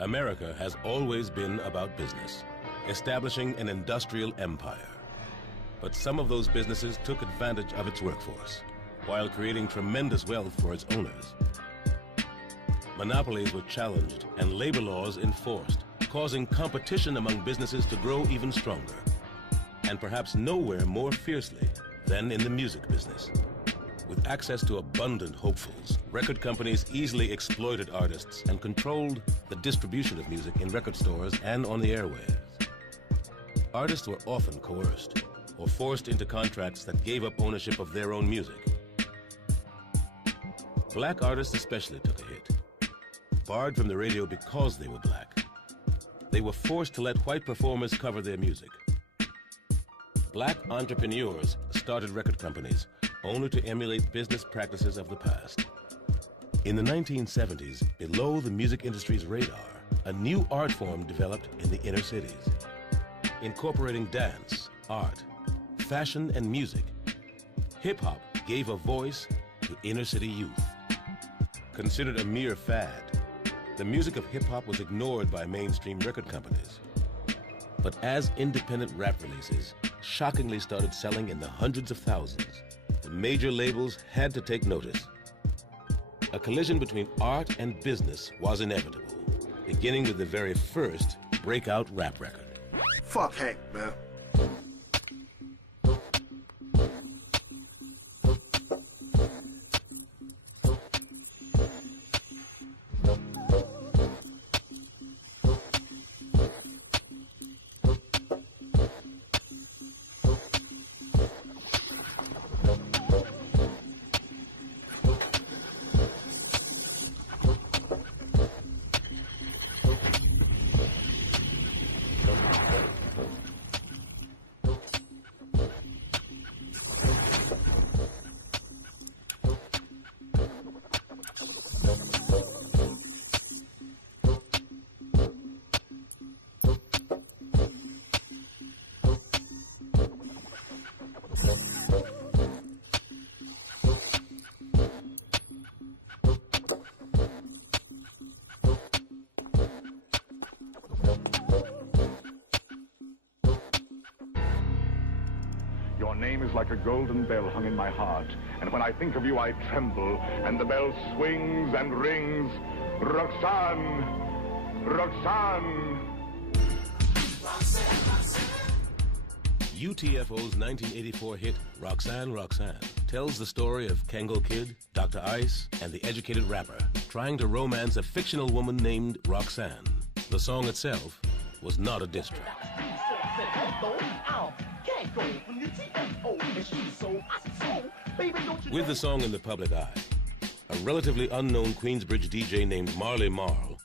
America has always been about business, establishing an industrial empire. But some of those businesses took advantage of its workforce, while creating tremendous wealth for its owners. Monopolies were challenged and labor laws enforced, causing competition among businesses to grow even stronger, and perhaps nowhere more fiercely than in the music business. With access to abundant hopefuls, record companies easily exploited artists and controlled the distribution of music in record stores and on the airwaves. Artists were often coerced or forced into contracts that gave up ownership of their own music. Black artists especially took a hit. Barred from the radio because they were black, they were forced to let white performers cover their music. Black entrepreneurs started record companies only to emulate business practices of the past. In the 1970s, below the music industry's radar, a new art form developed in the inner cities. Incorporating dance, art, fashion, and music, hip-hop gave a voice to inner city youth. Considered a mere fad, the music of hip-hop was ignored by mainstream record companies. But as independent rap releases shockingly started selling in the hundreds of thousands, the major labels had to take notice. A collision between art and business was inevitable, beginning with the very first breakout rap record. Fuck Hank, man. Your name is like a golden bell hung in my heart, and when I think of you, I tremble, and the bell swings and rings. Roxanne! Roxanne! UTFO's 1984 hit, Roxanne, Roxanne, tells the story of Kango Kid, Dr. Ice, and the educated rapper trying to romance a fictional woman named Roxanne. The song itself was not a diss track. With the song in the public eye, a relatively unknown Queensbridge DJ named Marley Marl,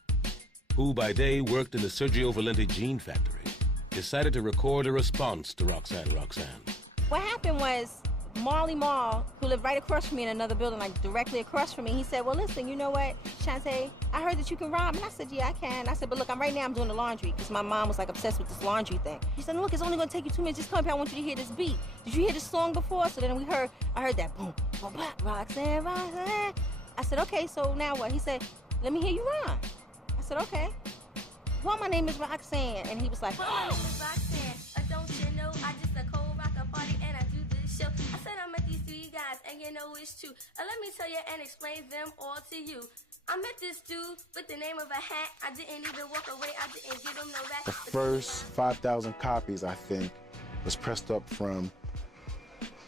who by day worked in the Sergio Valente jean factory, decided to record a response to Roxanne, Roxanne. What happened was, Marley Marl, who lived right across from me in another building, like directly across from me, he said, well, listen, you know what, Shantae, I heard that you can rhyme. And I said, yeah, I can. I said, but look, right now I'm doing the laundry, because my mom was like obsessed with this laundry thing. He said, look, it's only gonna take you 2 minutes. Just come here, I want you to hear this beat. Did you hear this song before? So then I heard that boom, boom, boom, Roxanne, Roxanne. I said, okay, so now what? He said, let me hear you rhyme. I said, okay. Well, my name is Roxanne. And he was like, my name is Roxanne. Don't you know, I just a cold rock a party and I do this show. I said I met these three guys and you know it's true. Let me tell you and explain them all to you. I met this dude with the name of a hat. I didn't even walk away. I didn't give him no rap. The first 5,000 copies, I think, was pressed up from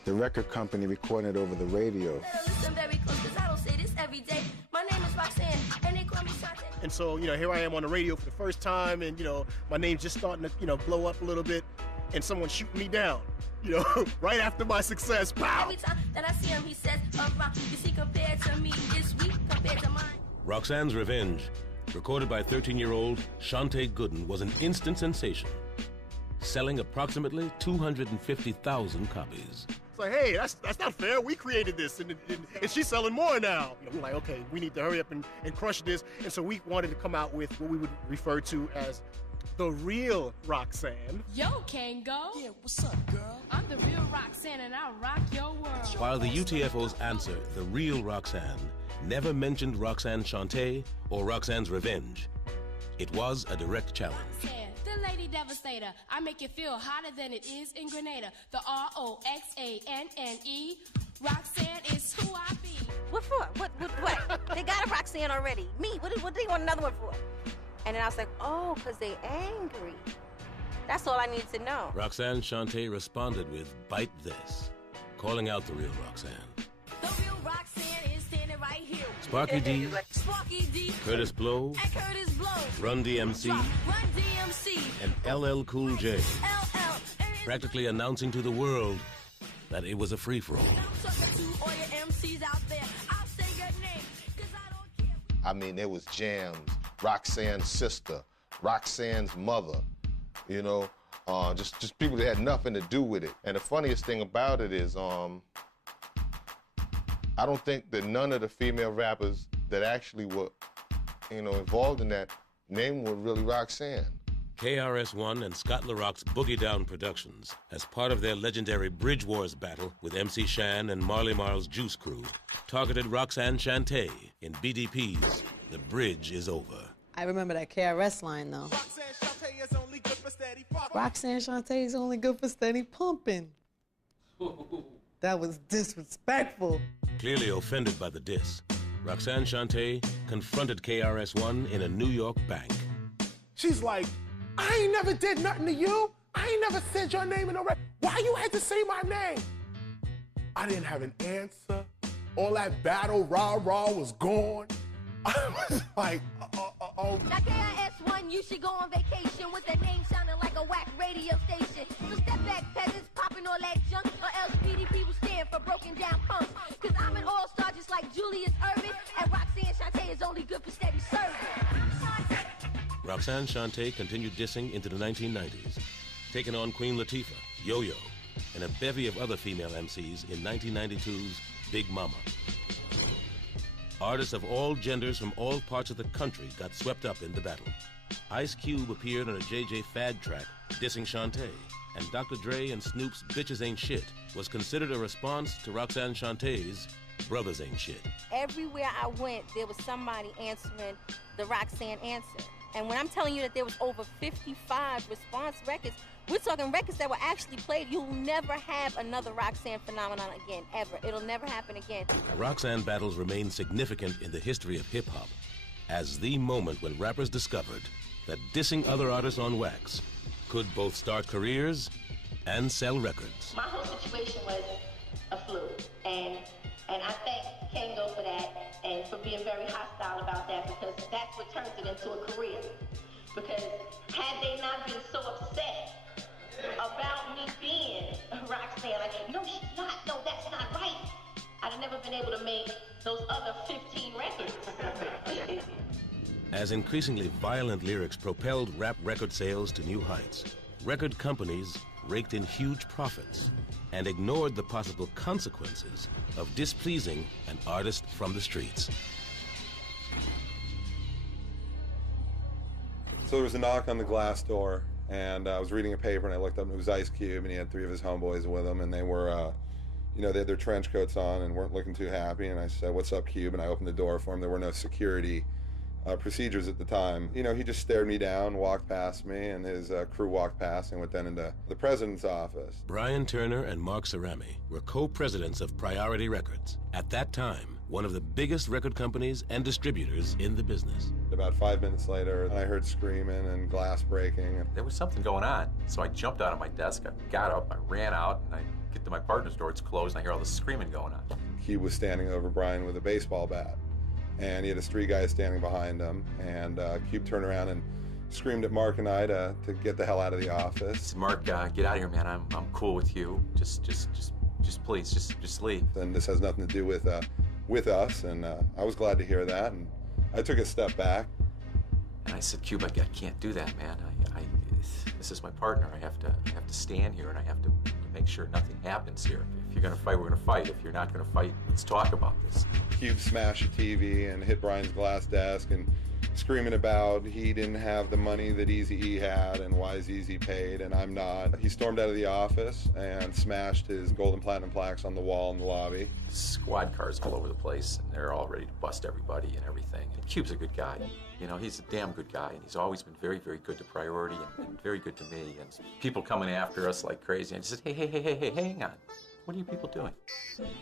the record company recording it over the radio. Listen very close, because I don't say this every day. My name is Roxanne, and they call me Shantae. And so, you know, here I am on the radio for the first time, and, you know, my name's just starting to, you know, blow up a little bit, and someone's shooting me down, you know, right after my success. Pow! Every time that I see him, he says, you see, compared to me, it's weak compared to mine. Roxanne's Revenge, recorded by 13-year-old Shantae Gooden, was an instant sensation, selling approximately 250,000 copies. It's like, hey, that's not fair. We created this, and she's selling more now. You know, we're like, okay, we need to hurry up and crush this. And so we wanted to come out with what we would refer to as the real Roxanne. Yo, Kango. Yeah, what's up, girl? I'm the real Roxanne, and I'll rock your world. While the UTFO's answer, the real Roxanne, never mentioned Roxanne Shantae or Roxanne's Revenge, It was a direct challenge. The Lady Devastator. I make it feel hotter than it is in Grenada. The ROXANNE. Roxanne is who I be. What for? What? They got a Roxanne already. Me, what do they want another one for? And then I was like, oh, because they angry. That's all I need to know. Roxanne Shante responded with Bite This, calling out the real Roxanne. The real Roxanne is standing right here. Sparky D, Sparky D, Curtis Blow, and Curtis Blow, Run DMC, Run DMC, and LL Cool J, LL, practically announcing to the world that it was a free-for-all. I mean, there was jams, Roxanne's sister, Roxanne's mother, you know, just people that had nothing to do with it. And the funniest thing about it is, I don't think that none of the female rappers that actually were, you know, involved in that name were really Roxanne. KRS-One and Scott LaRock's Boogie Down Productions, as part of their legendary Bridge Wars battle with MC Shan and Marley Marl's Juice Crew, targeted Roxanne Shante in BDP's The Bridge Is Over. I remember that KRS line, though. Roxanne Shante is only good for steady pumping. That was disrespectful. Clearly offended by the diss, Roxanne Shante confronted KRS-One in a New York bank. She's like, I ain't never did nothing to you. I ain't never said your name in a rap. Why you had to say my name? I didn't have an answer. All that battle rah-rah was gone. I was like, Now KRS-One, you should go on vacation with a name sounding like a whack radio station. So step back, peasants, popping all that junk, or else BDP will stand for broken down punks. Cause I'm an all-star just like Julius Erving, and Roxanne Shante is only good for steady serving. Roxanne Shante continued dissing into the 1990s, taking on Queen Latifah, Yo-Yo, and a bevy of other female MCs in 1992's Big Mama. Artists of all genders from all parts of the country got swept up in the battle. Ice Cube appeared on a JJ Fad track dissing Shante, and Dr. Dre and Snoop's Bitches Ain't Shit was considered a response to Roxanne Shante's Brothers Ain't Shit. Everywhere I went, there was somebody answering the Roxanne answer. And when I'm telling you that there was over 55 response records, we're talking records that were actually played. You'll never have another Roxanne phenomenon again, ever. It'll never happen again. Roxanne battles remain significant in the history of hip-hop as the moment when rappers discovered that dissing other artists on wax could both start careers and sell records. My whole situation was a fluke, and I thank Kango for that and for being very hostile about that, because that's what turned it into a career. Because had they not been so upset about me being Roxanne, like, no, she's not, no, that's not right, I'd have never been able to make those other 15 records. As increasingly violent lyrics propelled rap record sales to new heights, record companies raked in huge profits and ignored the possible consequences of displeasing an artist from the streets. So there was a knock on the glass door, and I was reading a paper, and I looked up, and it was Ice Cube, and he had 3 of his homeboys with him, and they were, you know, they had their trench coats on and weren't looking too happy, and I said, "What's up, Cube?" And I opened the door for him. There were no security procedures at the time. You know, he just stared me down, walked past me, and his crew walked past and went then into the president's office. Brian Turner and Mark Cerami were co-presidents of Priority Records. At that time, one of the biggest record companies and distributors in the business. About 5 minutes later, I heard screaming and glass breaking. There was something going on, so I jumped out of my desk, I got up, I ran out, and I get to my partner's door, it's closed, and I hear all this screaming going on. Cube was standing over Brian with a baseball bat, and he had his 3 guys standing behind him, and Cube turned around and screamed at Mark and I to get the hell out of the office. Mark, get out of here, man. I'm cool with you. Just please, just leave. And this has nothing to do with us, and I was glad to hear that, and I took a step back. And I said, Cube, I can't do that, man. This is my partner. I have to stand here, and I have to make sure nothing happens here. If you're gonna fight, we're gonna fight. If you're not gonna fight, let's talk about this. Cube smashed the TV and hit Brian's glass desk, and screaming about he didn't have the money that Eazy-E had and why is Eazy paid and I'm not. He stormed out of the office and smashed his gold and platinum plaques on the wall in the lobby. Squad cars all over the place, and they're all ready to bust everybody and everything. And Cube's a good guy. You know, he's a damn good guy, and he's always been very, very good to Priority and very good to me. And people coming after us like crazy. And he said, hey, hang on. What are you people doing?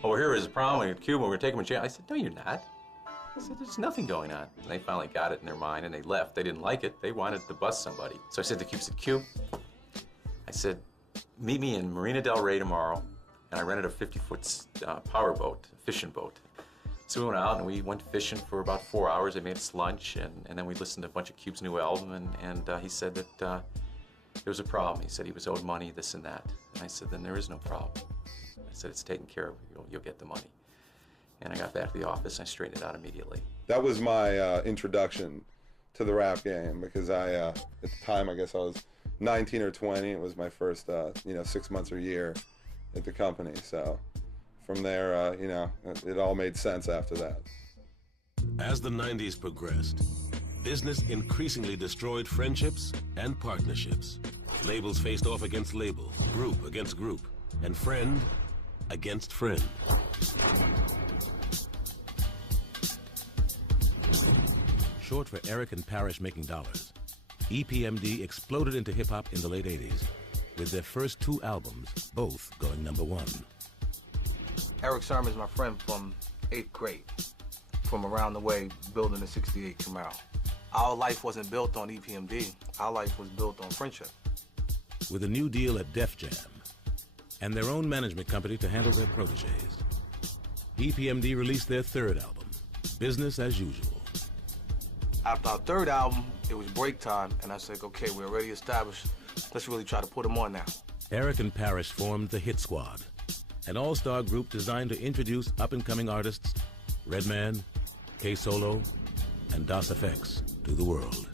Oh, here is a problem with Cube, we're going to take him in jail. I said, no, you're not. I said, there's nothing going on. And they finally got it in their mind, and they left. They didn't like it. They wanted to bust somebody. So I said to Cube, I said, meet me in Marina del Rey tomorrow. And I rented a 50-foot power boat, a fishing boat. So we went out and we went fishing for about 4 hours. They made us lunch, and then we listened to a bunch of Cube's new album, and he said that there was a problem. He said he was owed money, this and that. And I said, then there is no problem. I said, it's taken care of. You'll get the money. And I got back to the office, and I straightened it out immediately. That was my introduction to the rap game, because at the time, I guess I was 19 or 20. It was my first, 6 months or a year at the company. So from there, it all made sense after that. As the 90s progressed, business increasingly destroyed friendships and partnerships. Labels faced off against label, group against group, and friend against friend. Short for Eric and Parrish Making Dollars, EPMD exploded into hip-hop in the late 80s, with their first 2 albums, both going #1. Eric Sermon's my friend from 8th grade, from around the way, building the 68 Camaro. Our life wasn't built on EPMD. Our life was built on friendship. With a new deal at Def Jam, and their own management company to handle their proteges, EPMD released their 3rd album, Business as Usual. After our 3rd album, it was break time, and I said, okay, we're already established. Let's really try to put them on now. Eric and Parrish formed the Hit Squad, an all-star group designed to introduce up-and-coming artists, Redman, K-Solo, and Das FX to the world.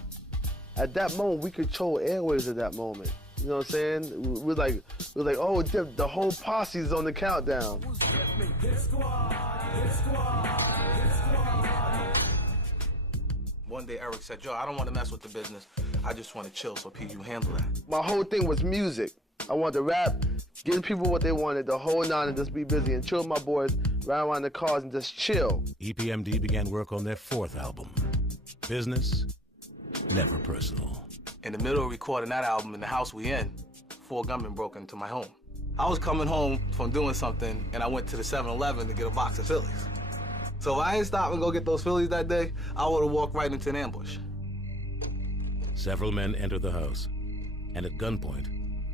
At that moment, we control airwaves at that moment. You know what I'm saying? We're like, oh, the whole posse's on the countdown. One day Eric said, yo, I don't want to mess with the business. I just want to chill, so P, you handle that. My whole thing was music. I wanted to rap, giving people what they wanted, the whole 9 and just be busy and chill with my boys, ride around the cars and just chill. EPMD began work on their 4th album, Business, Never Personal. In the middle of recording that album in the house we in, 4 gunmen broke into my home. I was coming home from doing something, and I went to the 7-Eleven to get a box of Phillies. So if I didn't stop and go get those Phillies that day, I would have walked right into an ambush. Several men entered the house, and at gunpoint,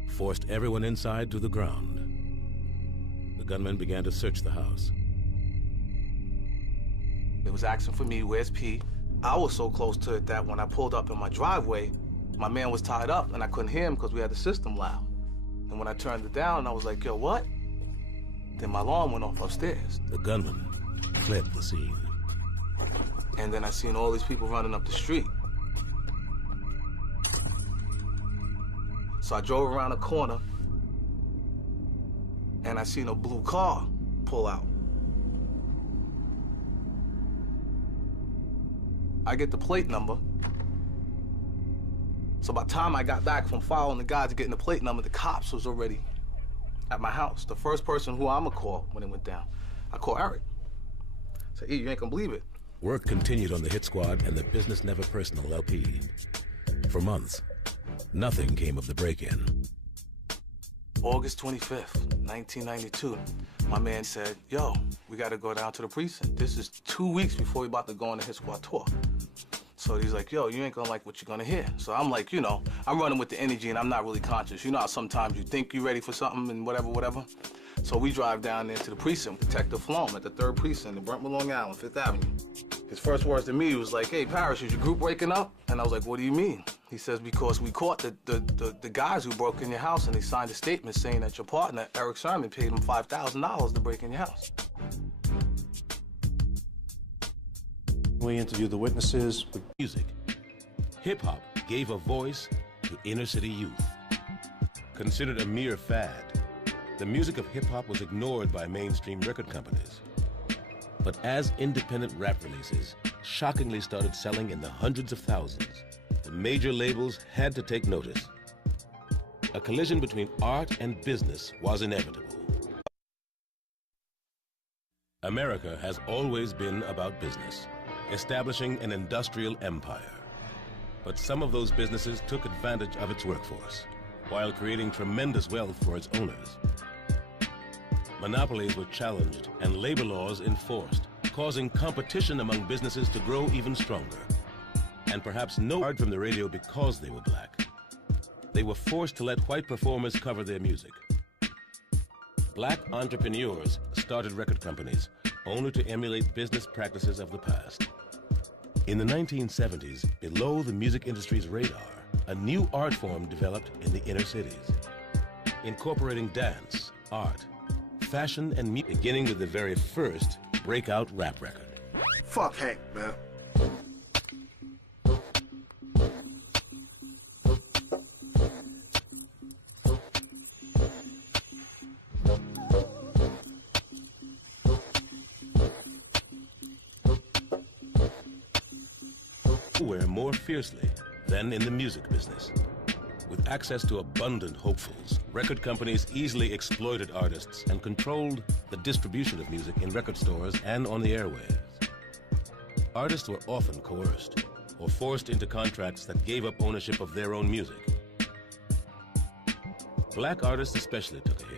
forced everyone inside to the ground. The gunmen began to search the house. It was asking for me, where's P? I was so close to it that when I pulled up in my driveway, my man was tied up and I couldn't hear him because we had the system loud. And when I turned it down, I was like, yo, what? Then my alarm went off upstairs. The gunman fled the scene. And then I seen all these people running up the street. So I drove around a corner and I seen a blue car pull out. I get the plate number. So by the time I got back from following the guys to getting the plate number, the cops was already at my house. The first person who I'ma call when it went down, I call Eric. I said, E, you ain't gonna believe it. Work continued on the Hit Squad and the Business Never Personal LP. For months, nothing came of the break-in. August 25th, 1992, my man said, yo, we gotta go down to the precinct. This is 2 weeks before we about to go on the Hit Squad tour. So he's like, yo, you ain't gonna like what you're gonna hear. So I'm like, I'm running with the energy and I'm not really conscious. You know how sometimes you think you're ready for something and whatever. So we drive down there to the precinct, Detective Flom at the 3rd precinct in Brentwood, Long Island, 5th Avenue. His first words to me was like, hey, Parrish, is your group breaking up? And I was like, what do you mean? He says, because we caught the guys who broke in your house and they signed a statement saying that your partner, Eric Sermon, paid him $5,000 to break in your house. We interviewed the witnesses. Music. Hip-hop gave a voice to inner-city youth. Considered a mere fad, the music of hip-hop was ignored by mainstream record companies. But as independent rap releases shockingly started selling in the hundreds of thousands, the major labels had to take notice. A collision between art and business was inevitable. America has always been about business, establishing an industrial empire. But some of those businesses took advantage of its workforce, while creating tremendous wealth for its owners. Monopolies were challenged and labor laws enforced, causing competition among businesses to grow even stronger. And perhaps no heard from the radio because they were black. They were forced to let white performers cover their music. Black entrepreneurs started record companies, only to emulate business practices of the past. In the 1970s, below the music industry's radar, a new art form developed in the inner cities, incorporating dance, art, fashion, and music, beginning with the very first breakout rap record. Fuck Hank, man. Nowhere more fiercely than in the music business. With access to abundant hopefuls, record companies easily exploited artists and controlled the distribution of music in record stores and on the airwaves. Artists were often coerced or forced into contracts that gave up ownership of their own music. Black artists especially took a hit.